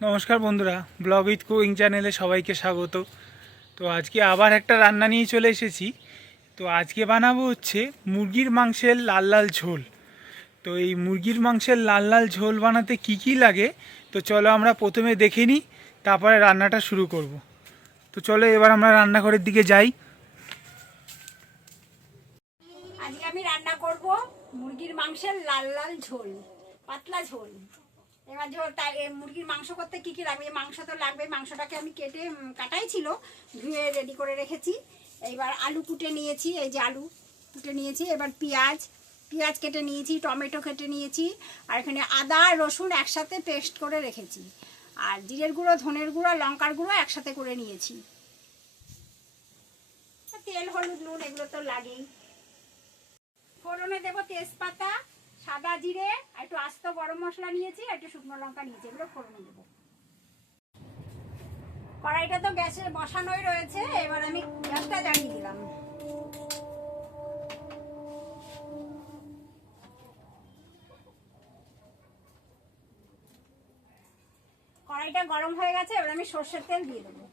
নমস্কার বন্ধুরা, blog with cooking চ্যানেলে সবাইকে স্বাগত। তো আজকে আবার একটা রান্না নিয়ে চলে এসেছি। তো আজকে বানাবো হচ্ছে মুরগির মাংসের লাল লাল ঝোল। তো এই মুরগির মাংসের লাল লাল ঝোল বানাতে কি কি লাগে? তো চলো আমরা প্রথমে দেখে নিই, তারপরে রান্নাটা শুরু করব। তো চলো এবার আমরা রান্নাঘরের দিকে যাই। আজকে আমি রান্না করব মুরগির মাংসের লাল লাল ঝোল, পাতলা ঝোল। এবার ঝোল তাই মুরগির মাংস করতে কি কি লাগবে? মাংস তো লাগবে, মাংসটাকে আমি কেটে কাটাই ছিল, ধুয়ে রেডি করে রেখেছি। এইবার আলু কুটে নিয়েছি, এই যে আলু কুটে নিয়েছি, এবার পেঁয়াজ পেঁয়াজ কেটে নিয়েছি, টমেটো কেটে নিয়েছি, আর এখানে আদা, রসুন একসাথে পেস্ট করে রেখেছি। আর জিরের গুঁড়ো, ধনের গুঁড়ো লঙ্কার গুঁড়ো একসাথে করে নিয়েছি। তেল, হলুদ, নুন, এগুলো তো লাগেই। ফোড়নে দেবো তেজপাতা সাদা জিরে আর একটু আস্ত গরম মশলা নিয়েছি, আর একটু শুকনো লঙ্কা নিয়েছি, এগুলো ফোড়নে দেবো কড়াইটা তো গ্যাসে বসানোই রয়েছে, এবার আমি গ্যাসটা জ্বালিয়ে দিলাম। কড়াইটা গরম হয়ে গেছে, এবার আমি সর্ষের তেল দিয়ে দেবো।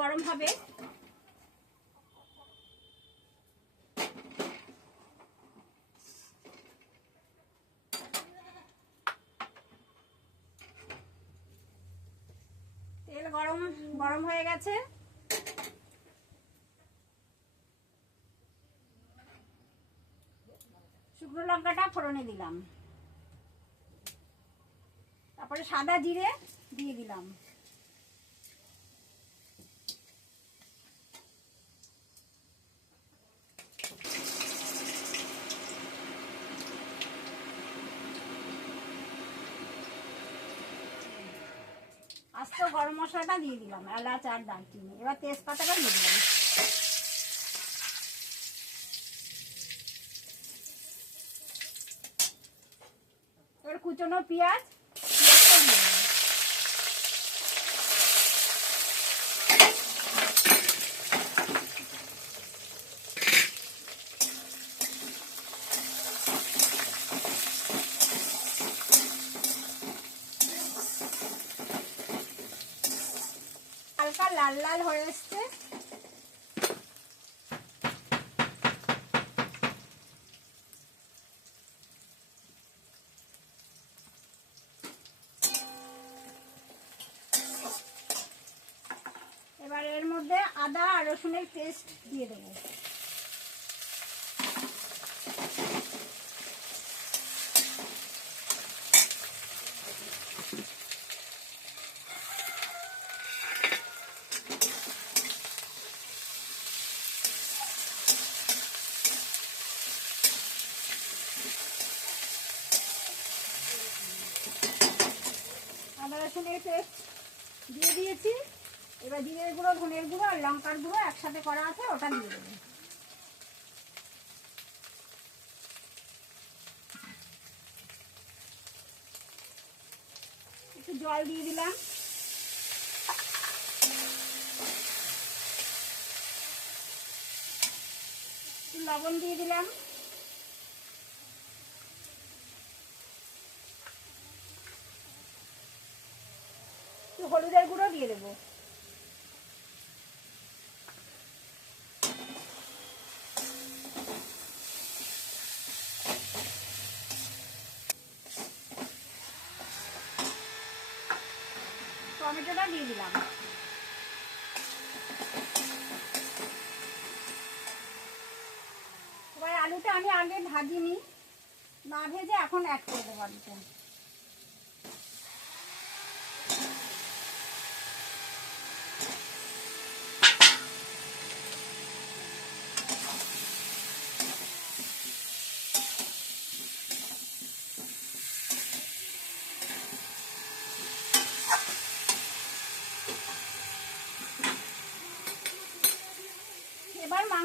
গরম হবে। তেল গরম গরম হয়ে গেছে। শুকনো লঙ্কাটা ফোড়নে দিলাম। তারপরে সাদা জিরে দিয়ে দিলাম। আস্ত গরম মশলাটা দিয়ে দিলাম, এলাচ আর দারচিনি। এবার তেজপাতাটা দিয়ে দিলাম। এবার কুচনো পেঁয়াজ পেঁয়াজটা দিয়ে দিলাম হালকা লাল হয়ে এসছে। এবার এর মধ্যে আদা আর রসুনের পেস্ট দিয়ে দেবো। আদা রসুনের পেস্ট দিয়ে দিয়েছি। এবার জিরের গুঁড়ো, ধনের গুঁড়ো আর লঙ্কার গুঁড়ো একসাথে করা আছে, ওটা দিয়ে দেবো। একটু জল দিয়ে দিলাম। লবণ দিয়ে দিলাম। হলুদের গুঁড়ো দিয়ে দেবো। টমেটোটা দিয়ে দিলাম। এবার আলুটা আমি আগে ভাজিনি, না ভেজে এখন অ্যাড করে দেবো আলুটা।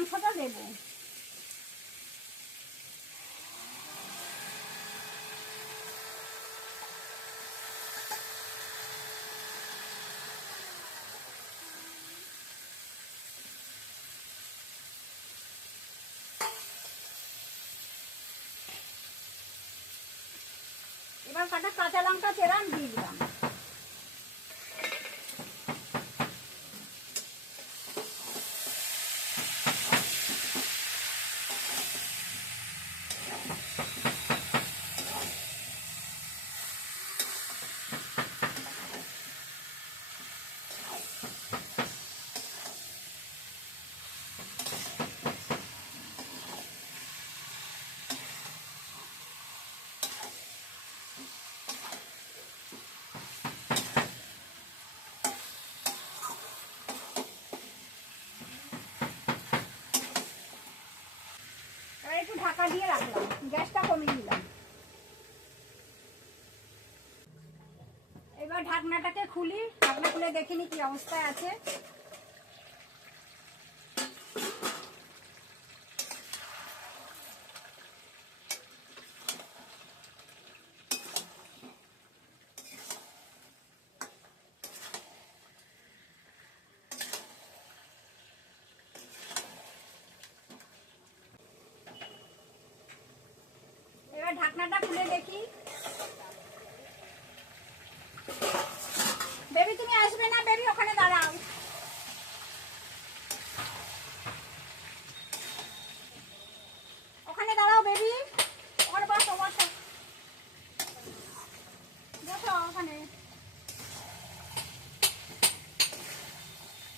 মাংসটা দেব। এবার কাটা কাঁচা লঙ্কা চেরান দিয়ে দিলাম। ঢাকা দিয়ে রাখলাম, গ্যাসটা কমিয়ে দিলাম। এবার ঢাকনাটাকে খুলি, ঢাকনা খুলে দেখিনি কি অবস্থায় আছে এবার ঢাকনাটা খুলে দেখি। বেবি, তুমি আসবে না? বেবি, ওখানে দাঁড়াও। ওখানে দাঁড়াও, বেবি। ওখানে বসো বসো। বসো ওখানে।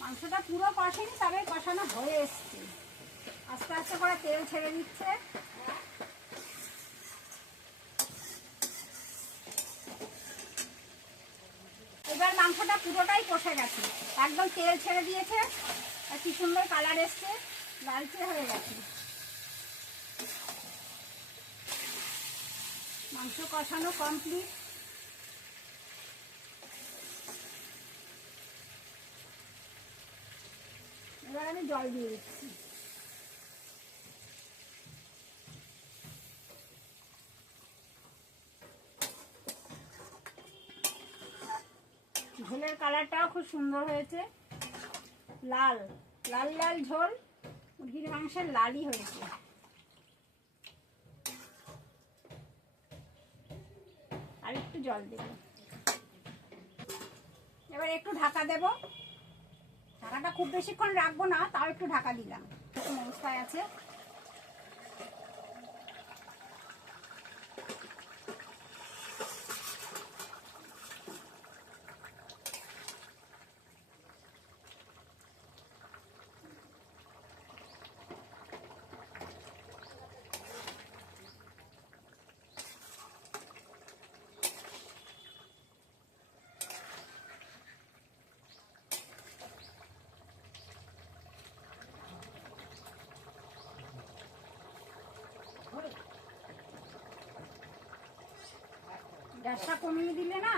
মাংসটা পুরো কষেনি, তবে কষানো হয়ে এসছে। আস্তে আস্তে করে তেল ছেড়ে দিচ্ছে এবার মাংসটা পুরোটাই কষে গেছে। একদম তেল ছেড়ে দিয়েছে, আর কি সুন্দর কালার এসছে, লালচে হয়ে গেছে। মাংস কষানো কমপ্লিট এবার আমি জল দিয়ে দিচ্ছি। ঝোলের কালারটাও খুব সুন্দর হয়েছে। লাল লাল লাল ঝোল, মুরগির মাংসের লালই হয়েছে। আর একটু জল দেব। এবার একটু ঢাকা দেব। ঢাকাটা খুব বেশিক্ষণ রাখব না, তাও একটু ঢাকা দিলাম। অবস্থায় আছে। গ্যাসটা কমিয়ে দিলে না,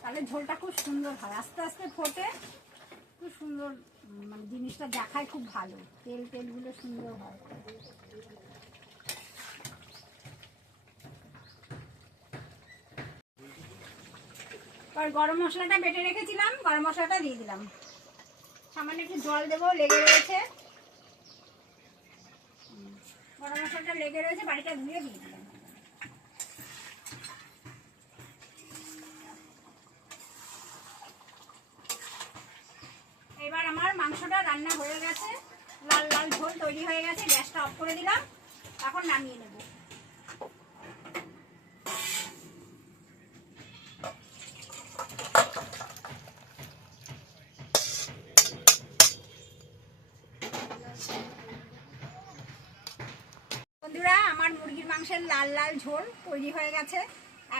তাহলে ঝোলটা খুব সুন্দর হয়। আস্তে আস্তে ফোটে, খুব সুন্দর মানে জিনিসটা দেখায় খুব ভালো। তেল তেলগুলো সুন্দর হয়। আর গরম মশলাটা বেটে রেখেছিলাম, গরম মশলাটা দিয়ে দিলাম। সামান্য একটু জল দেবো, লেগে রয়েছে। গরম মশলাটা লেগে রয়েছে, বাড়িটা ধুয়ে দিয়ে দিলাম এবার আমার মাংসটা রান্না হয়ে গেছে। লাল লাল ঝোল তৈরি হয়ে গেছে, গ্যাসটা অফ করে দিলাম। এখন নামিয়ে নেব। বন্ধুরা, আমার মুরগির মাংসের লাল লাল ঝোল তৈরি হয়ে গেছে।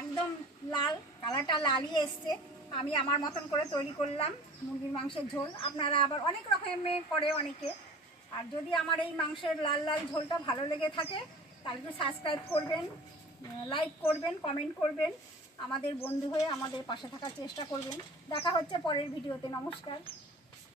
একদম লাল, কালারটা লালই এসছে। আমি আমার মতন করে তৈরি করলাম মুরগির মাংসের ঝোল। আপনারা আবার অনেক রকমে করে অনেকে। আর যদি আমার এই মাংসের লাল লাল ঝোলটা ভালো লেগে থাকে, তাহলে একটু সাবস্ক্রাইব করবেন লাইক করবেন কমেন্ট করবেন। আমাদের বন্ধু হয়ে আমাদের পাশে থাকার চেষ্টা করবেন। দেখা হচ্ছে পরের ভিডিওতে। নমস্কার।